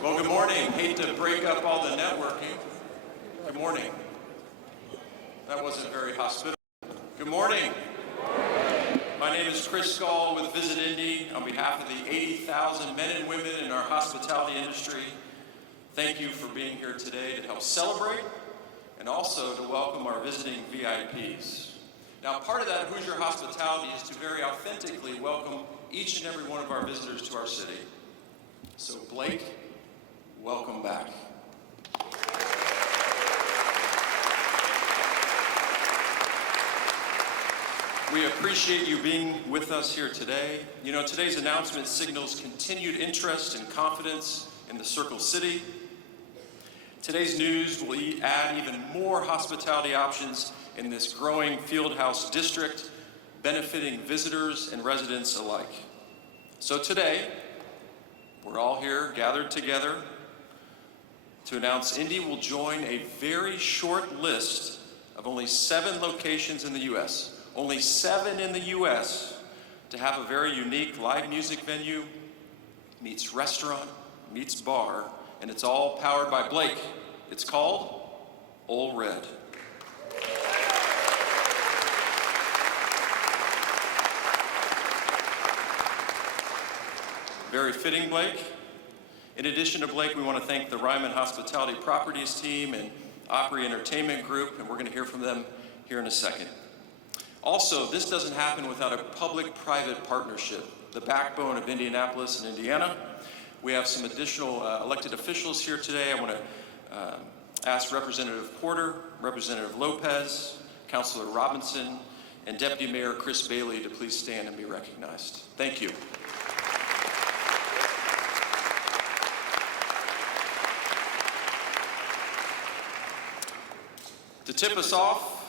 Well, good morning. Hate to break up all the networking. Good morning. That wasn't very hospitable. Good morning. My name is Chris Skull with Visit Indy. On behalf of the 80,000 men and women in our hospitality industry, thank you for being here today to help celebrate and also to welcome our visiting VIPs. Now, part of that Hoosier hospitality is to very authentically welcome each and every one of our visitors to our city. So, Blake, welcome back. We appreciate you being with us here today. You know, today's announcement signals continued interest and confidence in the Circle City. Today's news will add even more hospitality options in this growing Fieldhouse District, benefiting visitors and residents alike. So today, we're all here gathered together to announce Indy will join a very short list of only 7 locations in the U.S., only 7 in the U.S., to have a very unique live music venue, meets restaurant, meets bar, and it's all powered by Blake. It's called Ole Red. Very fitting, Blake. In addition to Blake, we want to thank the Ryman Hospitality Properties team and Opry Entertainment Group, and we're going to hear from them here in a second. Also, this doesn't happen without a public-private partnership, the backbone of Indianapolis and Indiana. We have some additional elected officials here today. I want to ask Representative Porter, Representative Lopez, Councilor Robinson, and Deputy Mayor Chris Bailey to please stand and be recognized. Thank you. To tip us off,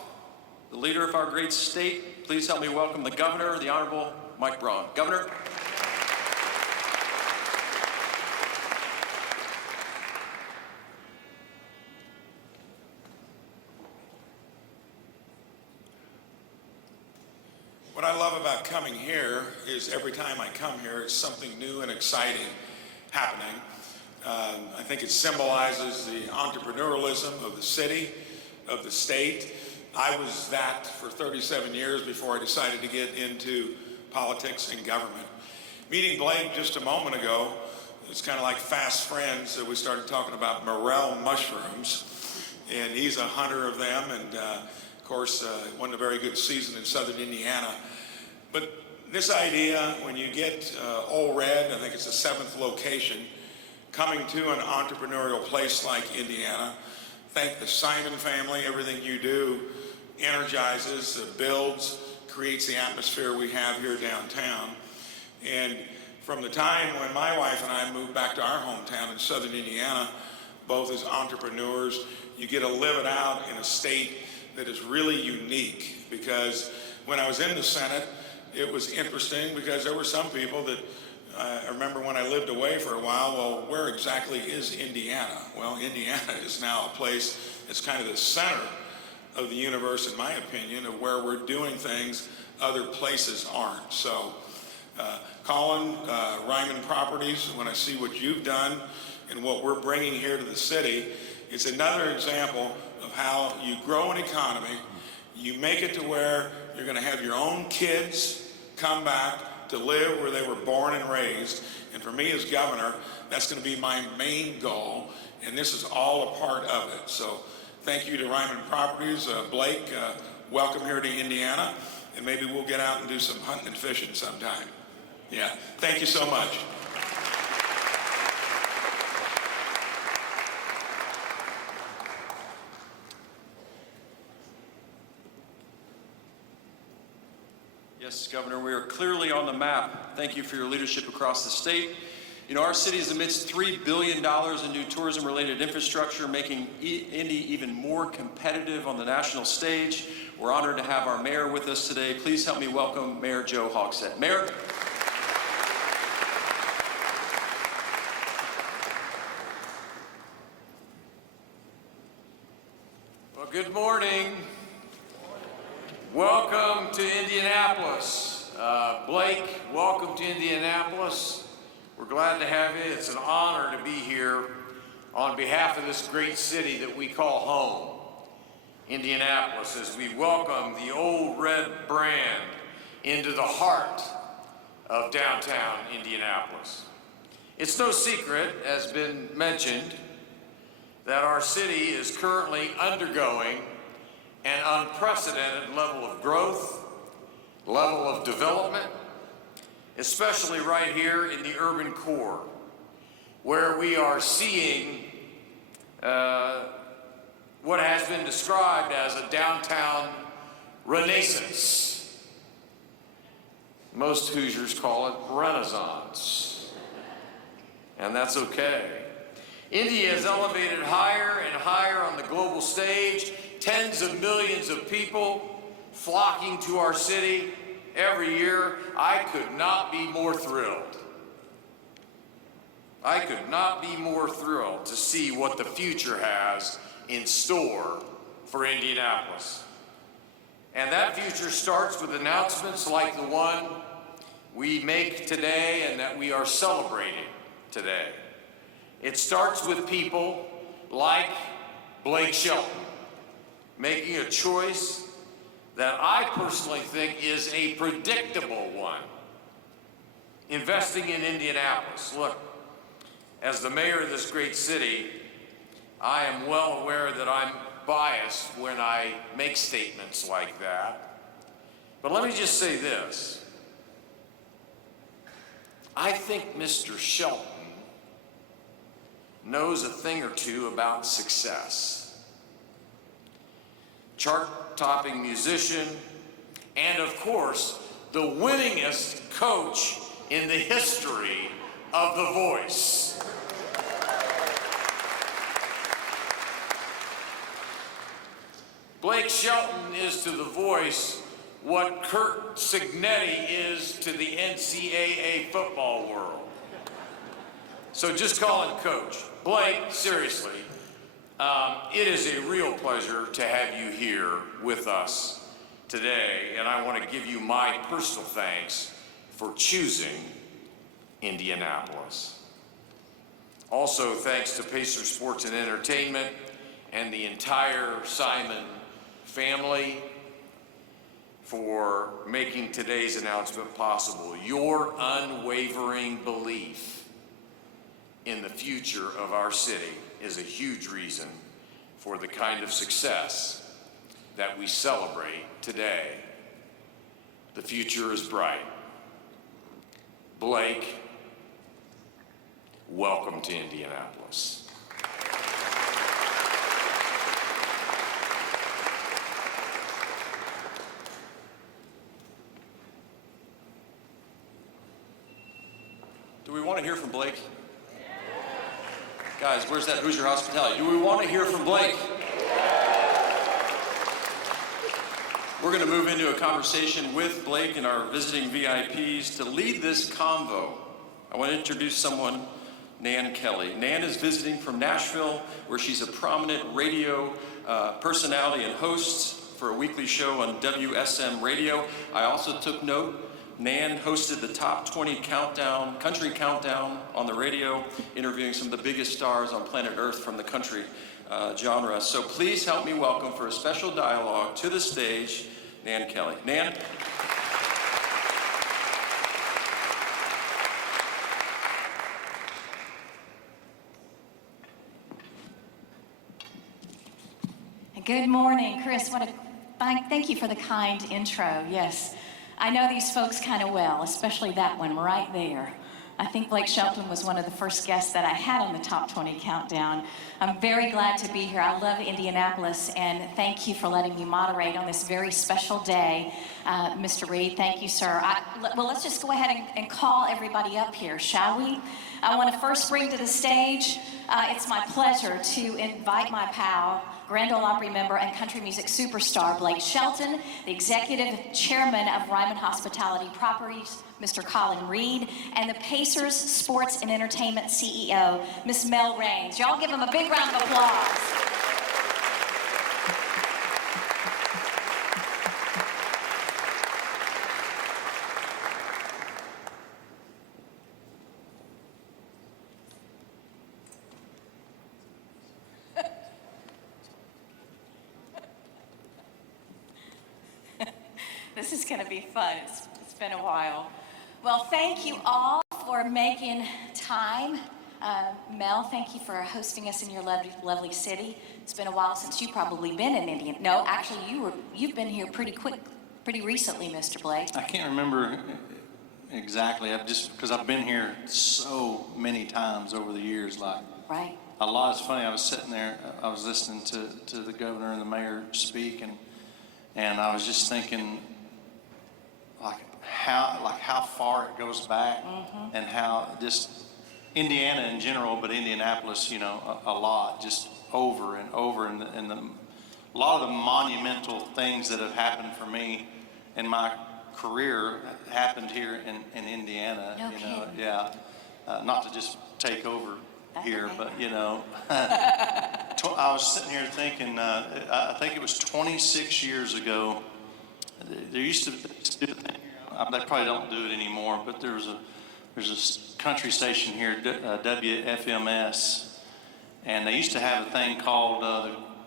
the leader of our great state, please help me welcome the Governor, the Honorable Mike Braun. Governor. What I love about coming here is every time I come here, it's something new and exciting happening. I think it symbolizes the entrepreneurialism of the city, of the state. I was that for 37 years before I decided to get into politics and government. Meeting Blake just a moment ago, it's kind of like fast friends that we started talking about morel mushrooms, and he's a hunter of them, and of course, it wasn't a very good season in southern Indiana. But this idea, when you get Ole Red, I think it's the 7th location, coming to an entrepreneurial place like Indiana, thank the Simon family. Everything you do energizes, builds, creates the atmosphere we have here downtown. And from the time when my wife and I moved back to our hometown in southern Indiana, both as entrepreneurs, you get to live it out in a state that is really unique. Because when I was in the Senate, it was interesting because there were some people that I remember when I lived away for a while, well, where exactly is Indiana? Well, Indiana is now a place that's kind of the center of the universe, in my opinion, of where we're doing things other places aren't. So, Colin, Ryman Properties, when I see what you've done and what we're bringing here to the city, it's another example of how you grow an economy, you make it to where you're going to have your own kids come back to live where they were born and raised. And for me as governor, that's going to be my main goal, and this is all a part of it. So thank you to Ryman Properties. Blake, welcome here to Indiana, and maybe we'll get out and do some hunting and fishing sometime. Yeah, thank you so much. Yes, Governor, we are clearly on the map. Thank you for your leadership across the state. You know, our city is amidst $3 billion in new tourism-related infrastructure, making Indy even more competitive on the national stage. We're honored to have our mayor with us today. Please help me welcome Mayor Joe Hogsett. Mayor. Well, good morning. Welcome to Indianapolis. Blake, welcome to Indianapolis. We're glad to have you. It's an honor to be here on behalf of this great city that we call home, Indianapolis, as we welcome the Ole Red brand into the heart of downtown Indianapolis. It's no secret, as been mentioned, that our city is currently undergoing an unprecedented level of growth, level of development, especially right here in the urban core, where we are seeing what has been described as a downtown renaissance. Most Hoosiers call it renaissance, and that's okay. India is elevated higher and higher on the global stage, tens of millions of people flocking to our city every year. I could not be more thrilled. I could not be more thrilled to see what the future has in store for Indianapolis. And that future starts with announcements like the one we make today and that we are celebrating today. It starts with people like Blake Shelton making a choice that I personally think is a predictable one. Investing in Indianapolis. Look, as the mayor of this great city, I am well aware that I'm biased when I make statements like that. But let me just say this. I think Mr. Shelton knows a thing or two about success. Chart-topping musician, and of course, the winningest coach in the history of The Voice. Blake Shelton is to The Voice what Curt Cignetti is to the NCAA football world. So just call him Coach. Blake, seriously, it is a real pleasure to have you here with us today, and I want to give you my personal thanks for choosing Indianapolis. Also, thanks to Pacer Sports and Entertainment and the entire Simon family for making today's announcement possible. Your unwavering belief in the future of our city is a huge reason for the kind of success that we celebrate today. The future is bright. Blake, welcome to Indianapolis. Do we want to hear from Blake? Guys, where's that Hoosier hospitality? Do we want to hear from Blake? We're going to move into a conversation with Blake and our visiting VIPs. To lead this convo, I want to introduce someone, Nan Kelly. Nan is visiting from Nashville, where she's a prominent radio personality and host for a weekly show on WSM Radio. I also took note. Nan hosted the Top 20 Countdown, Country Countdown on the radio, interviewing some of the biggest stars on planet Earth from the country genre. So please help me welcome for a special dialogue to the stage, Nan Kelly. Nan? Good morning, Chris. Thank you for the kind intro. Yes. I know these folks kind of well, especially that one right there. I think Blake Shelton was one of the first guests that I had on the Top 20 Countdown. I'm very glad to be here. I love Indianapolis, and thank you for letting me moderate on this very special day. Mr. Reed, thank you, sir. Well, let's just go ahead and call everybody up here, shall we? I want to first bring to the stage, it's my pleasure to invite my pal, Grand Ole Opry member and country music superstar Blake Shelton, the executive chairman of Ryman Hospitality Properties, Mr. Colin Reed, and the Pacers Sports and Entertainment CEO, Miss Mel Raines. Y'all give them a big round of applause. This is going to be fun. It's been a while. Well, thank you all for making time. Mel, thank you for hosting us in your lovely, lovely city. It's been a while since you've probably been in Indiana. No, actually, you've been here pretty recently, Mr. Blake. I can't remember exactly. Because I've been here so many times over the years. Like Right. a lot. It's funny. I was sitting there. I was listening to the governor and the mayor speak, and I was just thinking, how far it goes back, and how just Indiana in general, but Indianapolis, a lot, just over and over, and a lot of the monumental things that have happened for me in my career happened here in Indiana. No kidding. Yeah, not to just take over here, okay. but I was sitting here thinking, I think it was 26 years ago. There used to do a thing. They probably don't do it anymore, but there's a country station here, WFMS, and they used to have a thing called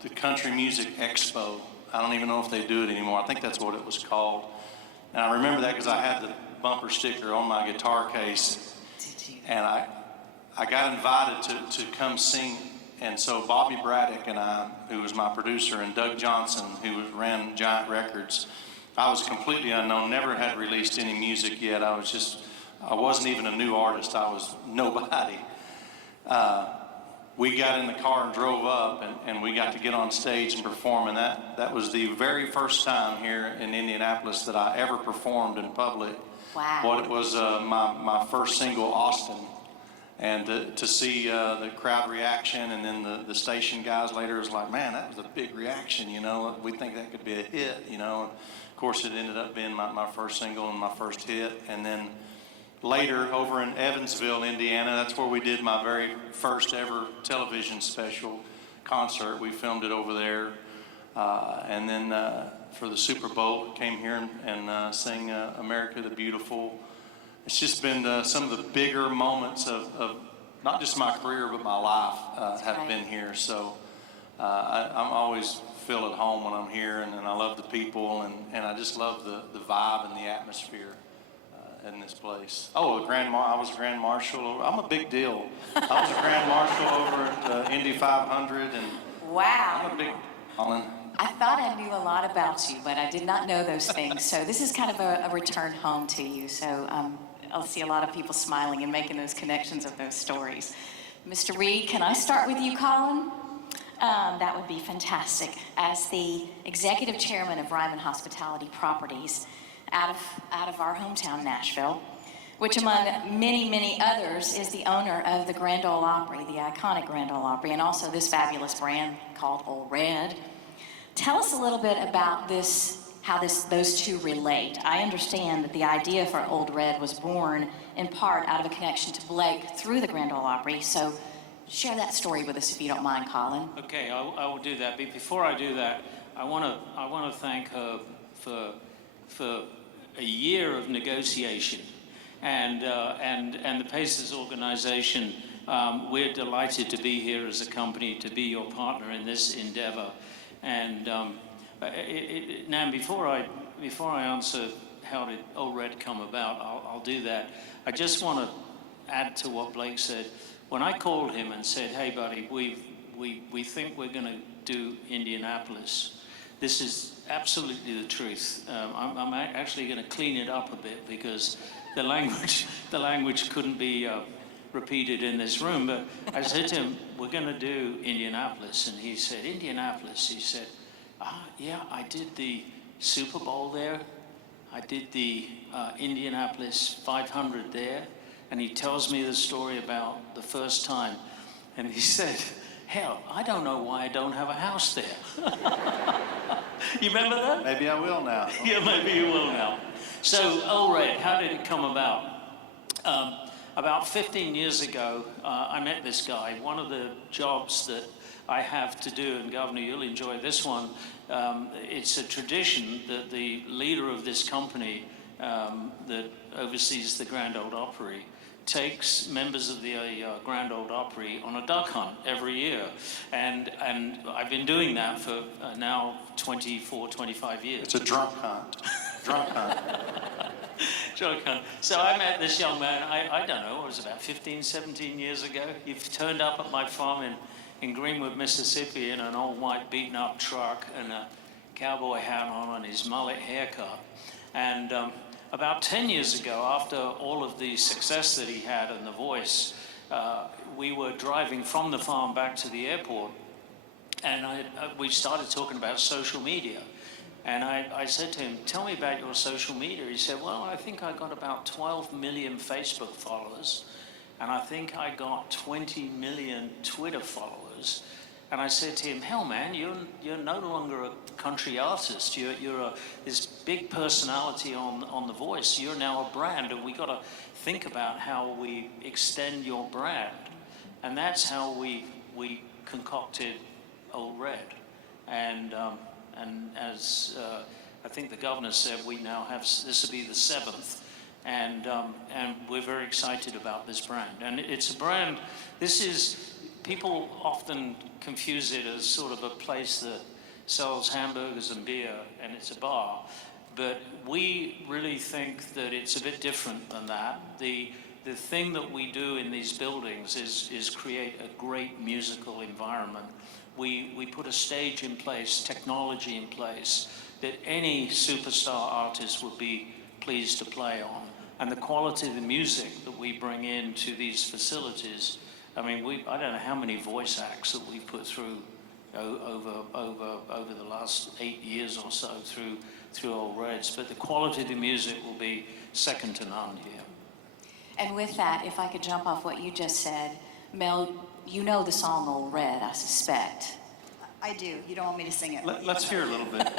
the Country Music Expo. I don't even know if they do it anymore. I think that's what it was called. And I remember that because I had the bumper sticker on my guitar case, and I got invited to come sing. And so Bobby Braddock and I, who was my producer, and Doug Johnson, who ran Giant Records, I was completely unknown, never had released any music yet. I wasn't even a new artist. I was nobody. We got in the car and drove up, and we got to get on stage and perform. And that was the very first time here in Indianapolis that I ever performed in public. Wow. What it was my first single, Austin. And to see the crowd reaction, and then the station guys later was like, man, that was a big reaction, we think that could be a hit, And of course, it ended up being my first single and my first hit. And then later, over in Evansville, Indiana, that's where we did my very first ever television special concert. We filmed it over there. And then for the Super Bowl, came here and sang America the Beautiful. It's just been some of the bigger moments of not just my career, but my life have been here. So I'm always feel at home when I'm here, and I love the people, and I just love the vibe and the atmosphere in this place. Oh, I was a Grand Marshal. I'm a big deal. I was a Grand Marshal over at Indy 500, and Wow. I'm a big Colin. I thought I knew a lot about you, but I did not know those things. So this is kind of a return home to you. So I'll see a lot of people smiling and making those connections of those stories. Mr. Reed, can I start with you, Colin? That would be fantastic. As the executive chairman of Ryman Hospitality Properties out of our hometown, Nashville, which among many, many others is the owner of the Grand Ole Opry, the iconic Grand Ole Opry, and also this fabulous brand called Ole Red. Tell us a little bit about how those two relate. I understand that the idea for Ole Red was born in part out of a connection to Blake through the Grand Ole Opry, so share that story with us if you don't mind, Colin. Okay, I will do that. But before I do that, I want to thank her for a year of negotiation, and the Pacers organization. We're delighted to be here as a company, to be your partner in this endeavor. And now, before I answer how did Ole Red come about, I'll do that. I just want to add to what Blake said. When I called him and said, "Hey, buddy, we think we're going to do Indianapolis," this is absolutely the truth. I'm actually going to clean it up a bit because the language couldn't be repeated in this room. But I said to him, "We're going to do Indianapolis," and he said, "Indianapolis?" He said, "Yeah, I did the Super Bowl there. I did the Indianapolis 500 there." And he tells me the story about the first time. And he said, "Hell, I don't know why I don't have a house there." You remember that? Maybe I will now. Yeah, maybe you will now. So, Ole Red, how did it come about? About 15 years ago, I met this guy. One of the jobs that I have to do, and Governor, you'll enjoy this one, it's a tradition that the leader of this company that oversees the Grand Ole Opry takes members of the Grand Ole Opry on a duck hunt every year. And I've been doing that for now 24, 25 years. It's a drunk hunt. Drunk hunt. Drunk hunt. So I met this young man, I don't know, it was about 15, 17 years ago. He turned up at my farm in Greenwood, Mississippi in an old white beaten up truck and a cowboy hat on and his mullet haircut. And about 10 years ago, after all of the success that he had in The Voice, we were driving from the farm back to the airport, and we started talking about social media. And I said to him, tell me about your social media. He said, well, I think I got about 12 million Facebook followers, and I think I got 20 million Twitter followers. And I said to him, hell, man, you're no longer a country artist. You're this big personality on The Voice. You're now a brand, and we got to think about how we extend your brand. And that's how we concocted Ole Red. And as I think the governor said, we now have, this will be the 7th. And we're very excited about this brand. And it's a brand, people often confuse it as sort of a place that sells hamburgers and beer, and it's a bar. But we really think that it's a bit different than that. The thing that we do in these buildings is create a great musical environment. We put a stage in place, technology in place, that any superstar artist would be pleased to play on. And the quality of the music that we bring into these facilities, I mean, I don't know how many voice acts that we've put through over the last 8 years or so through Ole Reds, but the quality of the music will be second to none here. And with that, if I could jump off what you just said, Mel, you know the song Ole Red, I suspect. I do. You don't want me to sing it. Let's hear a little bit.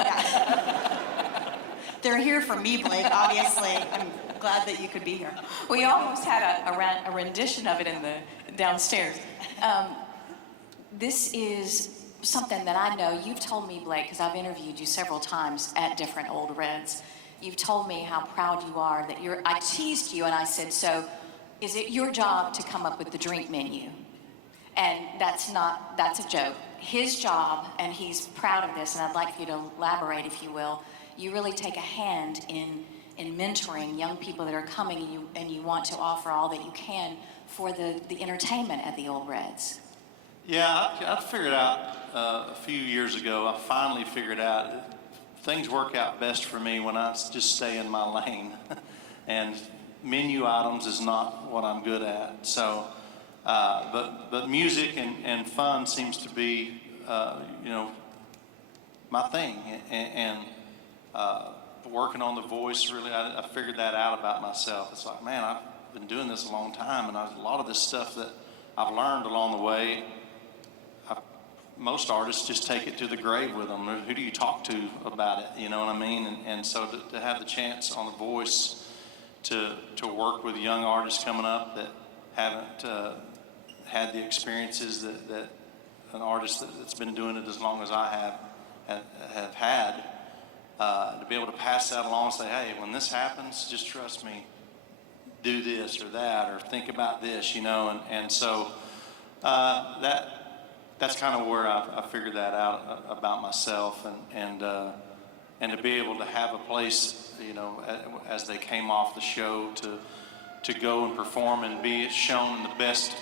They're here for me, Blake, obviously. I'm glad that you could be here. We almost had a rendition of it in the downstairs. This is something that I know. You've told me, Blake, because I've interviewed you several times at different Ole Reds. You've told me how proud you are that I teased you and I said, so is it your job to come up with the drink menu? And that's a joke. His job, and he's proud of this, and I'd like you to elaborate, if you will. You really take a hand in mentoring young people that are coming, and you want to offer all that you can for the entertainment at the Ole Reds. Yeah, I figured out a few years ago, I finally figured out things work out best for me when I just stay in my lane. And menu items is not what I'm good at. So, but music and fun seems to be, my thing. And working on The Voice, really, I figured that out about myself. It's like, man, I've been doing this a long time, and a lot of this stuff that I've learned along the way, most artists just take it to the grave with them. Who do you talk to about it? You know what I mean? And so to have the chance on The Voice to work with young artists coming up that haven't had the experiences that an artist that's been doing it as long as I have had, to be able to pass that along and say, hey, when this happens, just trust me, do this or that, or think about this, and so that's kind of where I figured that out about myself, and to be able to have a place, as they came off the show, to go and perform and be shown in the best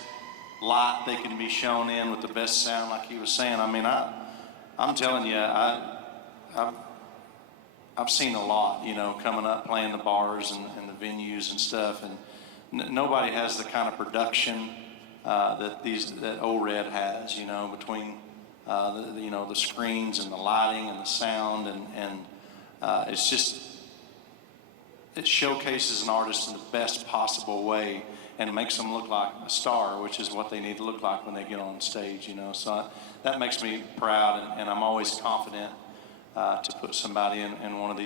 light they can be shown in with the best sound, like he was saying. I mean, I'm telling you, I've seen a lot, coming up, playing the bars and the venues and stuff, and nobody has the kind of production that Ole Red has, between the screens and the lighting and the sound, and it showcases an artist in the best possible way and makes them look like a star, which is what they need to look like when they get on stage, So that makes me proud, and I'm always confident to put somebody in one of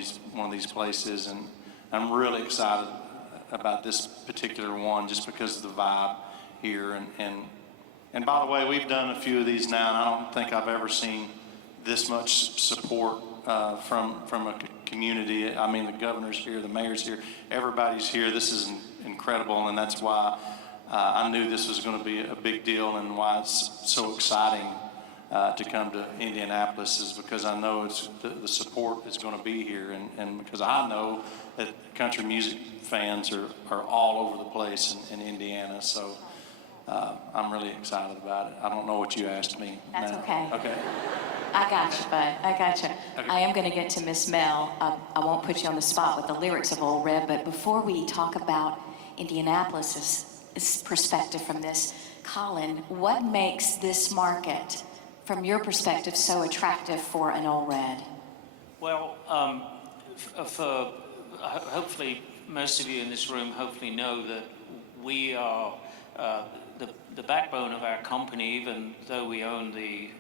these places, and I'm really excited about this particular one just because of the vibe here, and by the way, we've done a few of these now, and I don't think I've ever seen this much support from a community. I mean, the governor's here, the mayor's here, everybody's here. This is incredible. incredible, and that's why I knew this was going to be a big deal, and why it's so exciting to come to Indianapolis is because I know it's the support is going to be here, and because I know that country music fans are all over the place in Indiana, so I'm really excited about it. I don't know what you asked me. That's now. okay. Okay. I got you, bud. I got you. Okay. I am going to get to Miss Mel. I won't put you on the spot with the lyrics of Ole Red, but before we talk about Indianapolis's perspective from this, Colin, what makes this market, from your perspective, so attractive for an Ole Red? Well, hopefully most of you in this room hopefully know that we are the backbone of our company, even though we own the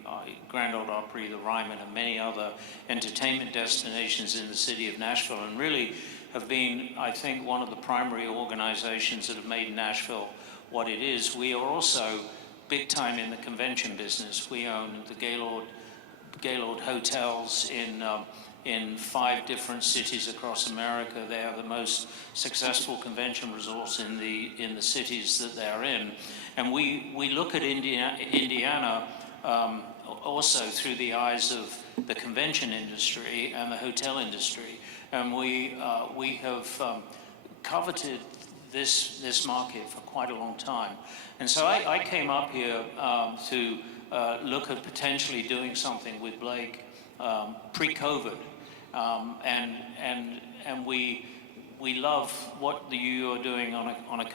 Grand Ole Opry, the Ryman, and many other entertainment destinations in the city of Nashville, and really have been, I think, one of the primary organizations that have made Nashville what it is. We are also big time in the convention business. We own the Gaylord hotels in 5 different cities across America. They are the most successful convention resorts in the cities that they're in. And we look at Indiana also through the eyes of the convention industry and the hotel industry. And we have coveted this market for quite a long time. And so I came up here to look at potentially doing something with Blake pre-COVID. And we love what you are doing on the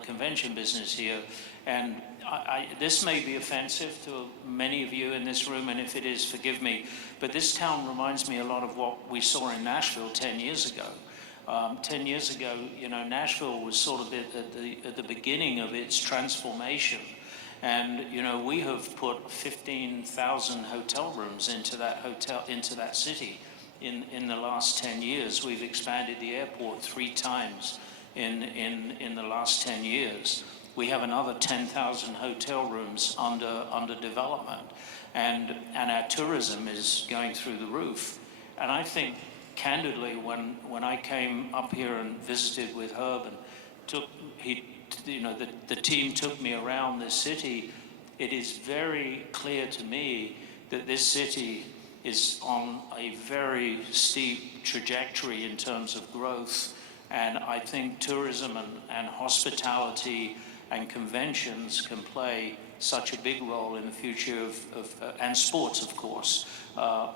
convention business here. And this may be offensive to many of you in this room, and if it is, forgive me, but this town reminds me a lot of what we saw in Nashville 10 years ago. 10 years ago, Nashville was sort of at the beginning of its transformation. And, we have put 15,000 hotel rooms into that city in the last 10 years. We've expanded the airport 3 times in the last 10 years. We have another 10,000 hotel rooms under development. And our tourism is going through the roof. And I think, candidly, when I came up here and visited with Herb and the team took me around this city, it is very clear to me that this city is on a very steep trajectory in terms of growth. And I think tourism and hospitality and conventions can play such a big role in the future and sports, of course,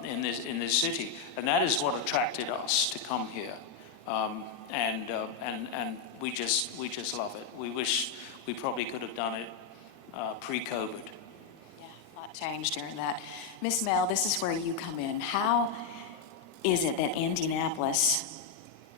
in this city. And that is what attracted us to come here. And we just love it. We wish we probably could have done it pre-COVID. Yeah, a lot changed during that. Miss Mel, this is where you come in. How is it that Indianapolis,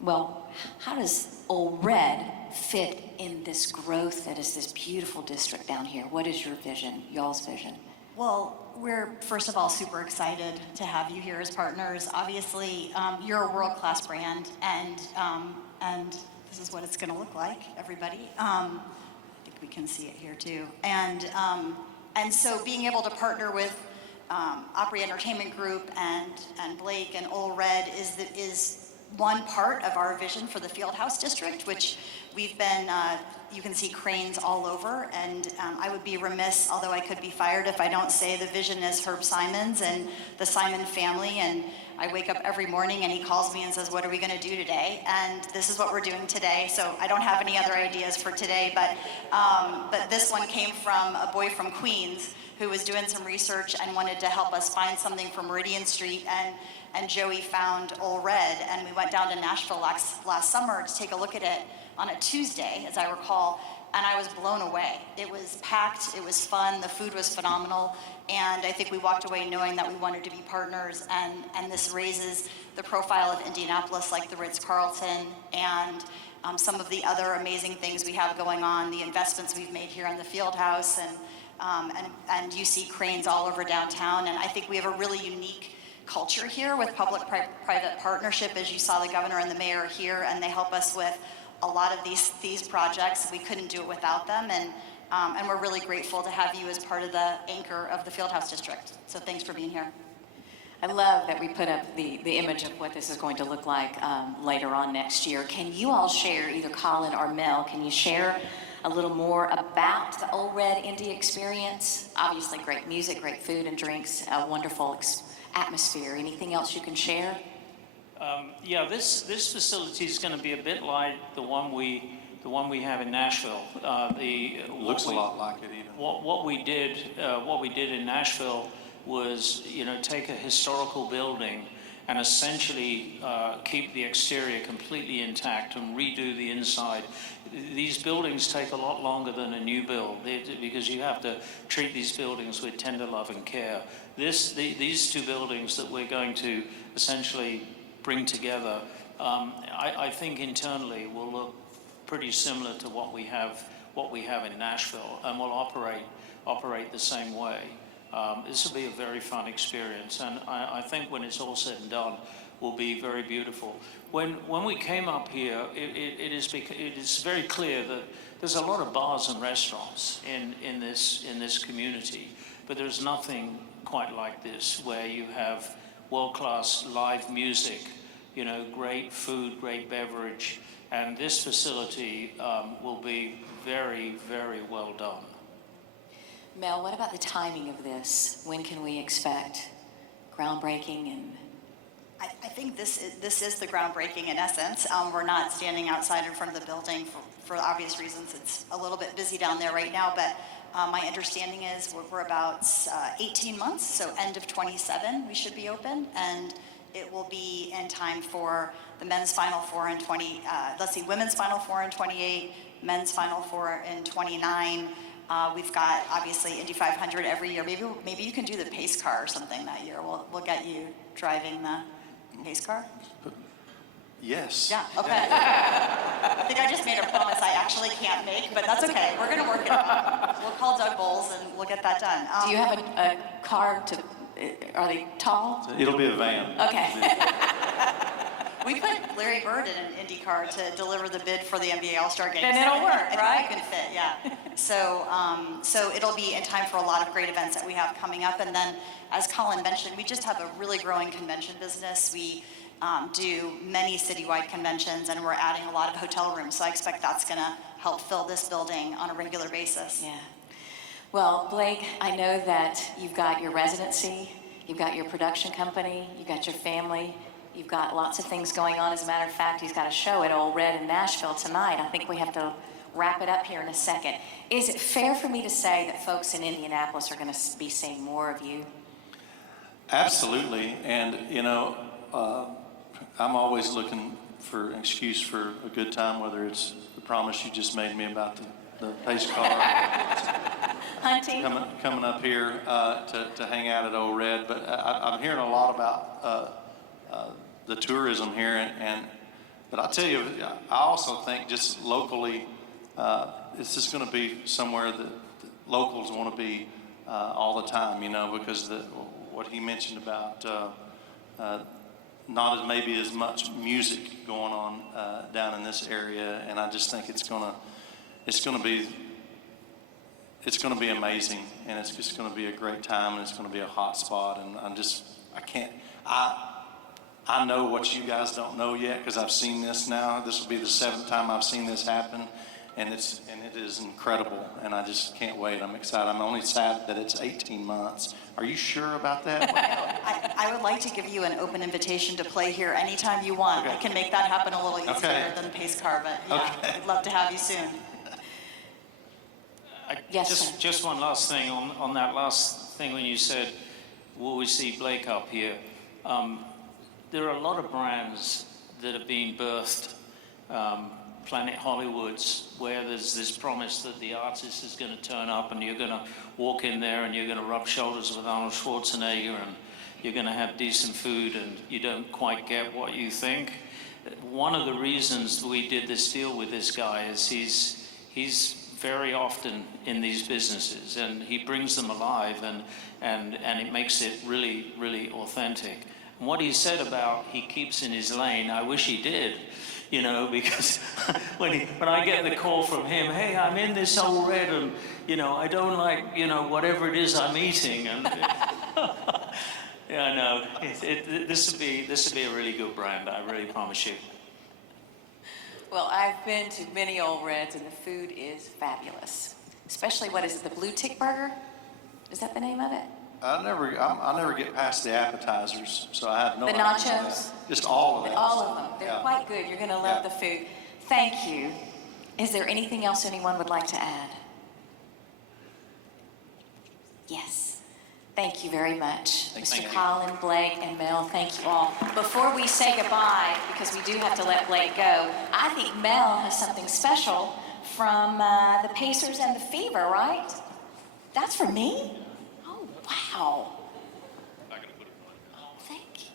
how does Ole Red fit in this growth that is this beautiful district down here? What is your vision, y'all's vision? Well, we're first of all super excited to have you here as partners. Obviously, you're a world-class brand, and this is what it's going to look like, everybody. I think we can see it here too. And so being able to partner with Opry Entertainment Group and Blake and Ole Red is one part of our vision for the Fieldhouse District, which we've been, you can see cranes all over, and I would be remiss, although I could be fired, if I don't say the vision is Herb Simon's and the Simon family, and I wake up every morning and he calls me and says, what are we gonna do today? And this is what we're doing today, so I don't have any other ideas for today, but this one came from a boy from Queens who was doing some research and wanted to help us find something from Meridian Street, and Joey found Ole Red, and we went down to Nashville last summer to take a look at it on a Tuesday, as I recall, and I was blown away. It was packed, it was fun, the food was phenomenal, and I think we walked away knowing that we wanted to be partners, and this raises the profile of Indianapolis, like the Ritz-Carlton, and some of the other amazing things we have going on, the investments we've made here on the Fieldhouse, and you see cranes all over downtown, and I think we have a really unique culture here with public-private partnership, as you saw the governor and the mayor here, and they help us with a lot of these projects. We couldn't do it without them, and we're really grateful to have you as part of the anchor of the Fieldhouse District. So thanks for being here. I love that we put up the image of what this is going to look like later on next year. Can you all share, either Colin or Mel, can you share a little more about the Ole Red Indie experience? Obviously, great music, great food and drinks, a wonderful atmosphere. Anything else you can share? Yeah, this facility is going to be a bit like the one we have in Nashville. Looks a lot like it even. What we did in Nashville was, take a historical building and essentially keep the exterior completely intact and redo the inside. These buildings take a lot longer than a new build because you have to treat these buildings with tender love and care. These two buildings that we're going to essentially bring together, I think internally will look pretty similar to what we have in Nashville, and will operate the same way. This will be a very fun experience, and I think when it's all said and done, will be very beautiful. When we came up here, it is very clear that there's a lot of bars and restaurants in this community, but there's nothing quite like this, where you have world-class live music, great food, great beverage, and this facility will be very, very well done. Mel, what about the timing of this? When can we expect groundbreaking? And I think this is the groundbreaking in essence. We're not standing outside in front of the building for obvious reasons. It's a little bit busy down there right now, but my understanding is we're about 18 months, so end of 27 we should be open, and it will be in time for the men's Final Four in women's Final Four in 28, men's Final Four in 29. We've got obviously Indy 500 every year. Maybe you can do the pace car or something that year. We'll get you driving the pace car. Yes. Yeah. Okay. I think I just made a promise I actually can't make, but that's okay. We're gonna work it out. We'll call Doug Bowles and we'll get that done. do you have a car to? Are they tall? It'll be a van. Okay. We put Larry Bird in an Indy car to deliver the bid for the NBA All-Star Game. Then it'll work, right? It can fit, yeah. So it'll be in time for a lot of great events that we have coming up. And then, as Colin mentioned, we just have a really growing convention business. We do many citywide conventions, and we're adding a lot of hotel rooms. So I expect that's going to help fill this building on a regular basis. Yeah. Well, Blake, I know that you've got your residency, you've got your production company, you've got your family, you've got lots of things going on. As a matter of fact, he's got a show at Ole Red in Nashville tonight. I think we have to wrap it up here in a second. Is it fair for me to say that folks in Indianapolis are going to be seeing more of you? Absolutely, and I'm always looking for an excuse for a good time, whether it's the promise you just made me about the pace car, Hunting? coming up here to hang out at Ole Red. But I'm hearing a lot about the tourism here, but I tell you, I also think just locally, it's just going to be somewhere that locals want to be all the time, because what he mentioned about not maybe as much music going on down in this area, and I just think it's going to be amazing, and it's just going to be a great time, and it's going to be a hot spot, and I know what you guys don't know yet, because I've seen this now. This will be the 7th time I've seen this happen, and it is incredible, and I just can't wait. I'm excited. I'm only sad that it's 18 months. Are you sure about that? I would like to give you an open invitation to play here anytime you want. Okay. I can make that happen a little easier than the pace car, but yeah, Okay. I'd love to have you soon. Yes, sir. Just one last thing on that last thing when you said, will we see Blake up here? There are a lot of brands that are being birthed, Planet Hollywoods, where there's this promise that the artist is going to turn up and you're going to walk in there and you're going to rub shoulders with Arnold Schwarzenegger and you're going to have decent food and you don't quite get what you think. One of the reasons we did this deal with this guy is he's very often in these businesses and he brings them alive and it makes it really, really authentic. And what he said about he keeps in his lane, I wish he did, because when I get the call from him, hey, I'm in this Ole Red and, I don't like, whatever it is I'm eating. And Yeah, no, this would be a really good brand. I really promise you. Well, I've been to many Ole Reds, and the food is fabulous. Especially, what is it, the Blue Tick Burger? Is that the name of it? I never get past the appetizers, so I have no The idea. nachos? Just all of them. All of them. They're Yeah. quite good. You're going to love the food. Thank you. Is there anything else anyone would like to add? Yes. Thank you very much. Thank you. Mr. Colin, Blake, and Mel, thank you all. Before we say goodbye, because we do have to let Blake go, I think Mel has something special from the Pacers and the Fever, right? That's for me? Oh, wow. Oh, thank you.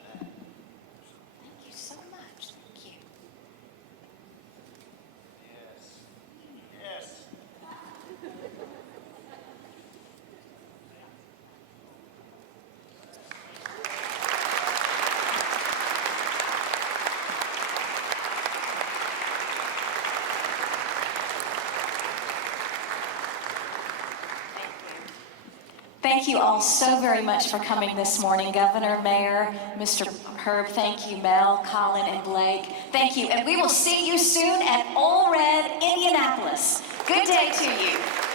Thank you so much. Thank you. Yes. Thank you all so very much for coming this morning. Governor, Mayor, Mr. Herb, thank you, Mel, Colin, and Blake. Thank you, and we will see you soon at Ole Red, Indianapolis. Good day to you.